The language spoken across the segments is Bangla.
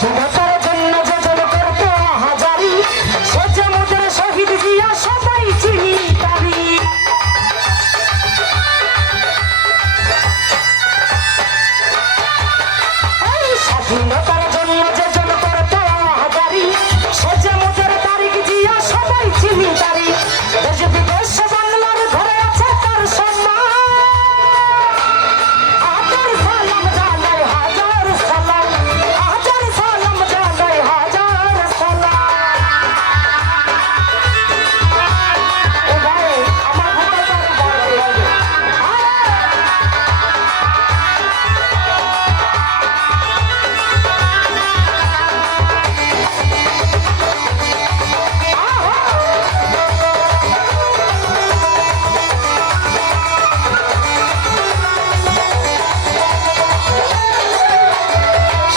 স্বাধীনতার জন্য যে জন করত হাজারি, সে যে মোদের শহীদ জিয়া সবাই চিনি তারি। স্বাধীনতার জন্য যে জন করত হাজারি, সে যে মোদের তারিখ জিয়া সবাই চিনি তারি। দেশ বিদেশ বাংলার ঘরে আছে তার সম্মান, হাজার সালাম জানাই হাজার সালাম, হাজার সালাম জানাই হাজার সালাম। ও ভাই আমার ভোটার কার্ড বড়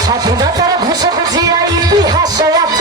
স্বাধীনতার ঘোষক জিয়া ইতিহাসে আছে।